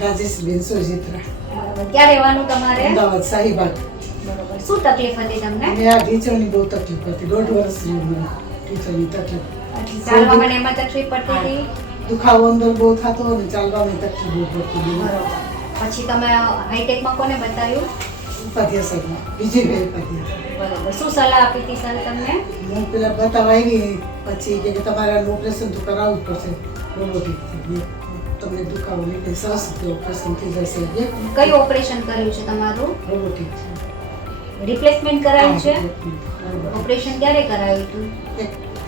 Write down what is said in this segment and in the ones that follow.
રાજેશબેન સોજિત્રા, બરોબર. ક્યાં રહેવાનું તમારે? અમદાવાદ શાહીબાગ. બરોબર. શું તકલીફ હતી તમને? અને આ ઢીંચણની બહુ તકલીફ હતી, 1.5 વર્ષથી મને ઢીંચણની તકલીફ. ચાલવામાં ને એમાં તકલીફ પડતી હતી? દુખાવો અંદર બહુ થતો અને ચાલવાની તકલીફ બહુ પડતી હતી. બરોબર. પછી તમે હાઈટેકમાં કોને બતાવ્યું? ઉપાધ્યાય સાહેબમાં, બીજી વે ઉપાધ્યાય. બરોબર. શું સલાહ આપી હતી સર તમને? હું પેલા બતાવવા આવી, પછી કે તમારે ઓપરેશન તો કરાવવું જ પડશે રોબોટિકથી. તમને દુખાવો નહીં કંઈ સરસ રીતે ઓપરેશન થઈ જશે. કયું ઓપરેશન કર્યું છે તમારું? રોબોટિક રિપ્લેસમેન્ટ કરાયું છે? ઓપરેશન ક્યારે કરાયું હતું?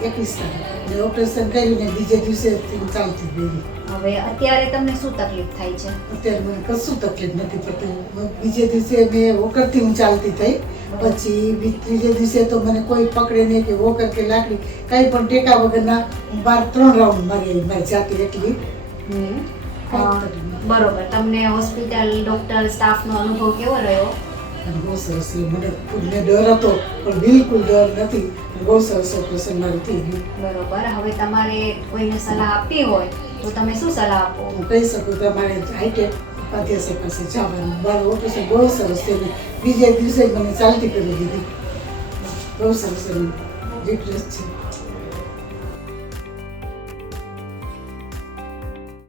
21 તારીખે ઓપરેશન કર્યું ને બીજે દિવસે ચાલતી ગઈ. હવે અત્યારે તમને શું તકલીફ થાય છે? અત્યારે મને કશું તકલીફ નથી પડતી. બીજે દિવસે મેં વોકરથી હું ચાલતી થઈ, પછી ત્રીજે દિવસે તો મને કોઈ પકડે નહીં કે વોકર કે લાકડી કાંઈ પણ ટેકા વગરના હું 3 રાઉન્ડ મારી જાતી એટલી. બરોબર. તમને હોસ્પિટલ, ડોક્ટર, સ્ટાફનો અનુભવ કેવો રહ્યો? બહુ સરસ રહ્યું. મને ખુદને ડર હતો પણ બિલકુલ ડર નથી. બહુ સરસ ઓપરેશન મારું થઈ ગયું. બરોબર. હવે તમારે કોઈને સલાહ આપવી હોય તો તમે શું સલાહ આપો? હું કહી શકું તમારે હાઈટેક ઉપાધ્યાય પાસે જવાનું. મારું ઓપરેશન બહુ સરસ થયું. બીજે દિવસે જ મને ચાલતી કરી દીધી. બહુ સરસ એનું રિપ્લેસ છે.